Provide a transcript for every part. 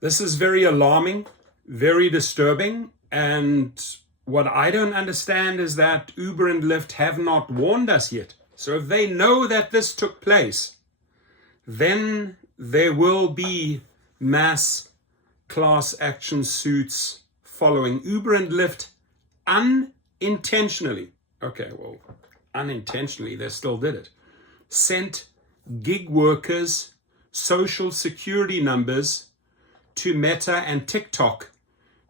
This is very alarming, very disturbing, and what I don't understand is that Uber and Lyft have not warned us yet. So if they know that this took place, then there will be mass class action suits following. Uber and Lyft unintentionally, unintentionally, they still did it, sent gig workers' social security numbers to Meta and Tik Tok,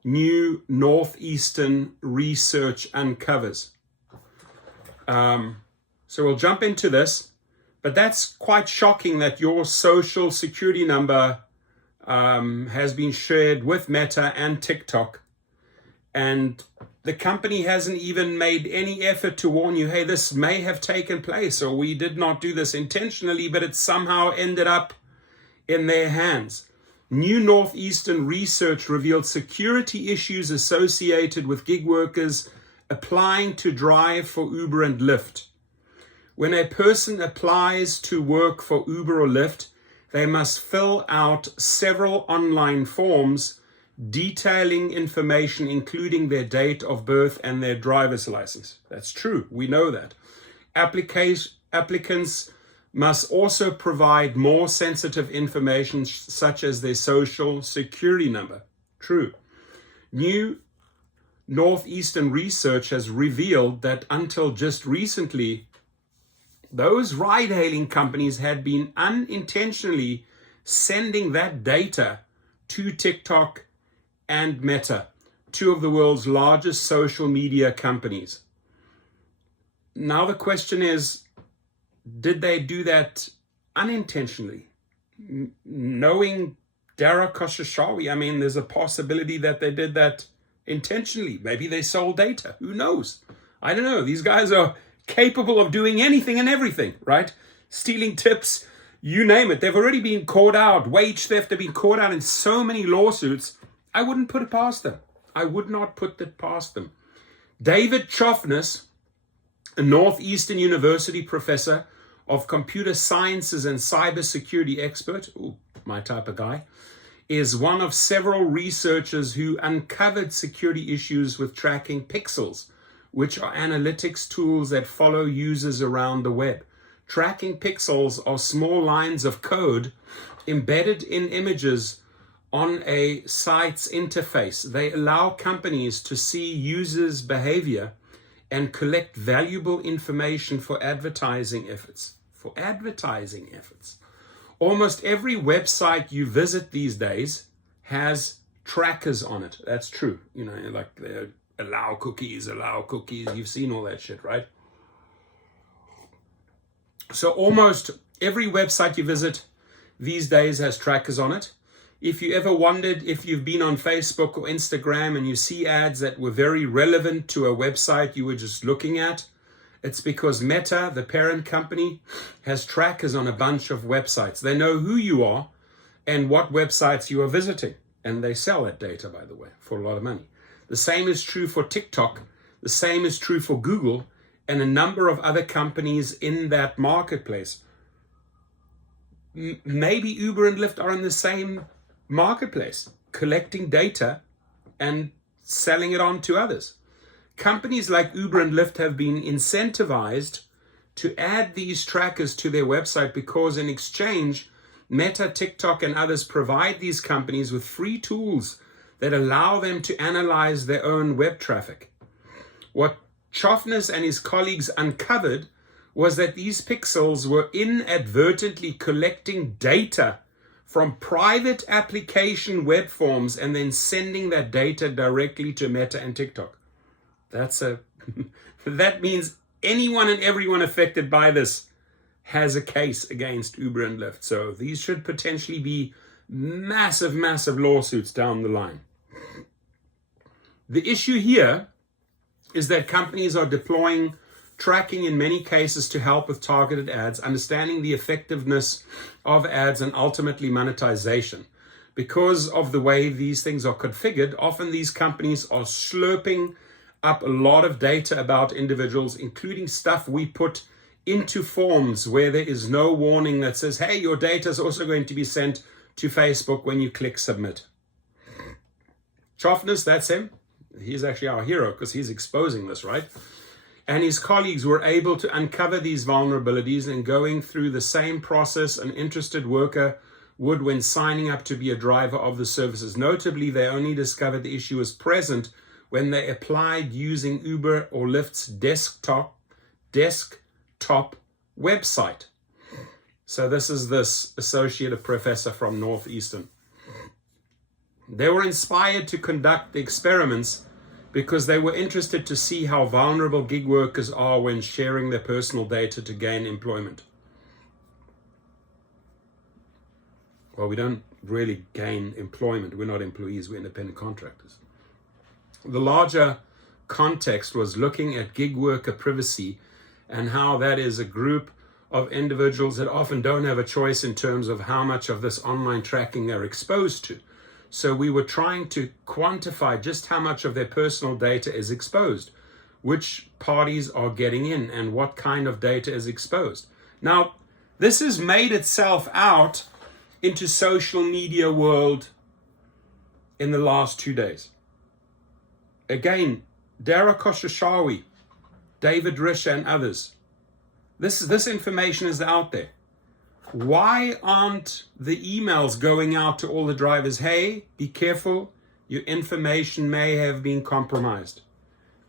new Northeastern research uncovers. So we'll jump into this, but that's quite shocking that your social security number has been shared with Meta and Tik Tok, and the company hasn't even made any effort to warn you, hey, this may have taken place, or we did not do this intentionally, but it somehow ended up in their hands. New Northeastern research revealed security issues associated with gig workers applying to drive for Uber and Lyft. When a person applies to work for Uber or Lyft, they must fill out several online forms detailing information including their date of birth and their driver's license. That's true, we know that. Applicants must also provide more sensitive information such as their social security number. True. New Northeastern research has revealed that until just recently, those ride-hailing companies had been unintentionally sending that data to TikTok and Meta, two of the world's largest social media companies. Now the question is, did they do that unintentionally? Knowing Dara Khosrowshahi, I mean, there's a possibility that they did that intentionally. Maybe they sold data. Who knows? I don't know. These guys are capable of doing anything and everything, right? Stealing tips, you name it. They've already been caught out. Wage theft, they've been caught out in so many lawsuits. I wouldn't put it past them. I would not put it past them. David Chofnes, a Northeastern University professor of computer sciences and cybersecurity expert, my type of guy, is one of several researchers who uncovered security issues with tracking pixels, which are analytics tools that follow users around the web. Tracking pixels are small lines of code embedded in images on a site's interface. They allow companies to see users' behavior and collect valuable information for advertising efforts. Almost every website you visit these days has trackers on it. That's true. You know, like they allow cookies. You've seen all that shit, right? So almost every website you visit these days has trackers on it. If you ever wondered if you've been on Facebook or Instagram and you see ads that were very relevant to a website you were just looking at, it's because Meta, the parent company, has trackers on a bunch of websites. They know who you are and what websites you are visiting. And they sell that data, by the way, for a lot of money. The same is true for TikTok. The same is true for Google and a number of other companies in that marketplace. Maybe Uber and Lyft are in the same marketplace, collecting data and selling it on to others. Companies like Uber and Lyft have been incentivized to add these trackers to their website because in exchange, Meta, TikTok, and others provide these companies with free tools that allow them to analyze their own web traffic. What Chofnes and his colleagues uncovered was that these pixels were inadvertently collecting data from private application web forms and then sending that data directly to Meta and TikTok. That means anyone and everyone affected by this has a case against Uber and Lyft. So these should potentially be massive lawsuits down the line. The issue here is that companies are deploying tracking in many cases to help with targeted ads, understanding the effectiveness of ads, and ultimately monetization. Because of the way these things are configured, often these companies are slurping up a lot of data about individuals, including stuff we put into forms where there is no warning that says, hey, your data is also going to be sent to Facebook when you click submit. Chofnus, that's him. He's actually our hero because he's exposing this, right? And his colleagues were able to uncover these vulnerabilities and going through the same process an interested worker would when signing up to be a driver of the services. Notably, they only discovered the issue was present when they applied using Uber or Lyft's desktop website. So this is this associate professor from Northeastern. They were inspired to conduct the experiments because they were interested to see how vulnerable gig workers are when sharing their personal data to gain employment. Well, we don't really gain employment. We're not employees, we're independent contractors. The larger context was looking at gig worker privacy and how that is a group of individuals that often don't have a choice in terms of how much of this online tracking they're exposed to. So we were trying to quantify just how much of their personal data is exposed, which parties are getting in, and what kind of data is exposed. Now, this has made itself out into social media world in the last 2 days. Again, Dara Khosrowshahi, David Risher, and others. This information is out there. Why aren't the emails going out to all the drivers? Hey, be careful, your information may have been compromised.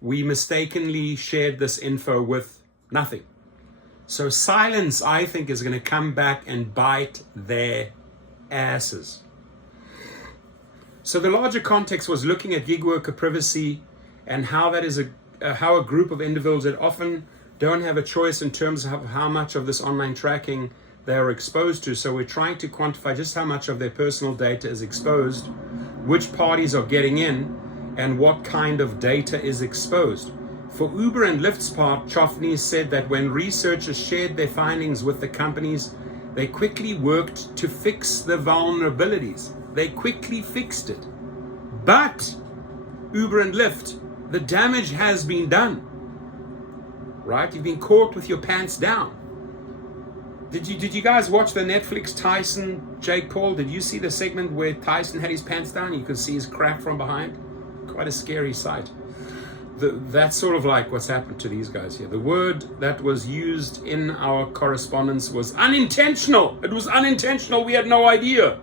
We mistakenly shared this info with nothing. So silence, I think, is going to come back and bite their asses. So the larger context was looking at gig worker privacy and how that is how a group of individuals that often don't have a choice in terms of how much of this online tracking they are exposed to. So we're trying to quantify just how much of their personal data is exposed, which parties are getting in, and what kind of data is exposed. For Uber and Lyft's part, Chofney said that when researchers shared their findings with the companies, they quickly worked to fix the vulnerabilities. They quickly fixed it. But Uber and Lyft, the damage has been done. Right? You've been caught with your pants down. Did you guys watch the Netflix Tyson Jake Paul? Did you see the segment where Tyson had his pants down? You could see his crack from behind. Quite a scary sight. That's sort of like what's happened to these guys here. The word that was used in our correspondence was unintentional. It was unintentional. We had no idea.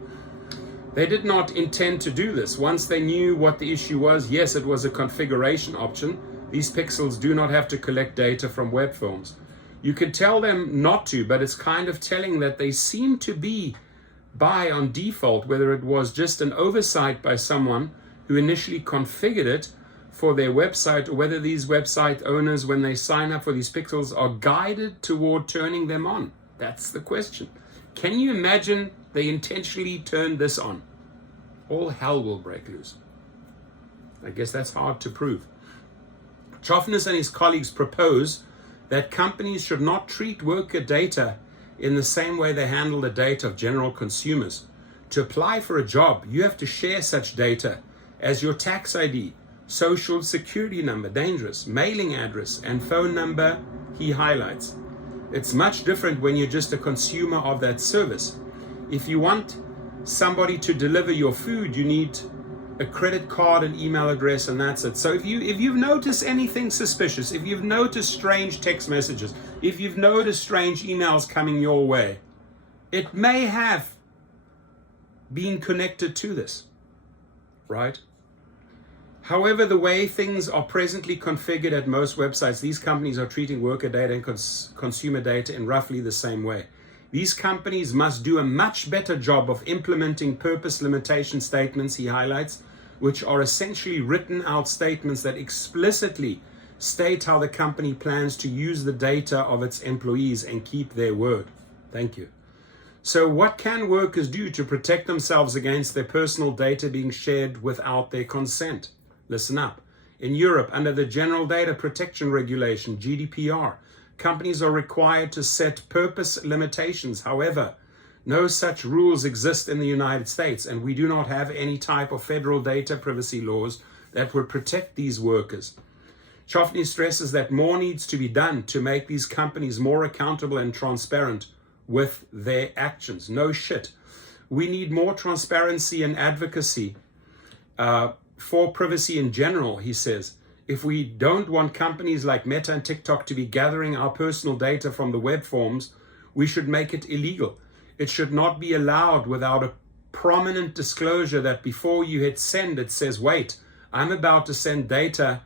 They did not intend to do this. Once they knew what the issue was, yes, it was a configuration option. These pixels do not have to collect data from web forms. You could tell them not to, but it's kind of telling that they seem to be by on default, whether it was just an oversight by someone who initially configured it for their website, or whether these website owners, when they sign up for these pixels, are guided toward turning them on. That's the question. Can you imagine they intentionally turned this on? All hell will break loose. I guess that's hard to prove. Chofnus and his colleagues propose that companies should not treat worker data in the same way they handle the data of general consumers. To apply for a job, you have to share such data as your tax ID, social security number, dangerous, mailing address, and phone number, he highlights. It's much different when you're just a consumer of that service. If you want somebody to deliver your food, you need a credit card and email address, and that's it. So if you've noticed anything suspicious, if you've noticed strange text messages, if you've noticed strange emails coming your way, it may have been connected to this, right? However, the way things are presently configured at most websites, these companies are treating worker data and consumer data in roughly the same way. These companies must do a much better job of implementing purpose limitation statements, he highlights, which are essentially written out statements that explicitly state how the company plans to use the data of its employees and keep their word. Thank you. So what can workers do to protect themselves against their personal data being shared without their consent? Listen up. In Europe, under the General Data Protection Regulation, GDPR, companies are required to set purpose limitations. However, no such rules exist in the United States, and we do not have any type of federal data privacy laws that would protect these workers. Chofney stresses that more needs to be done to make these companies more accountable and transparent with their actions. No shit. We need more transparency and advocacy for privacy in general, he says, if we don't want companies like Meta and TikTok to be gathering our personal data from the web forms, we should make it illegal. It should not be allowed without a prominent disclosure that before you hit send, it says, wait, I'm about to send data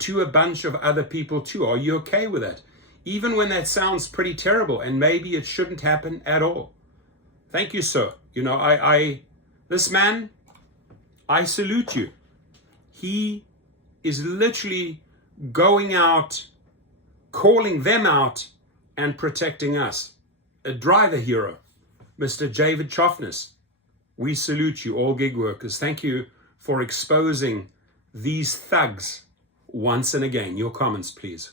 to a bunch of other people too. Are you okay with that? Even when that sounds pretty terrible and maybe it shouldn't happen at all. Thank you, sir. You know, this man, I salute you. He is literally going out, calling them out and protecting us. A driver hero, Mr. David Chofness. We salute you, all gig workers. Thank you for exposing these thugs once and again. Your comments, please.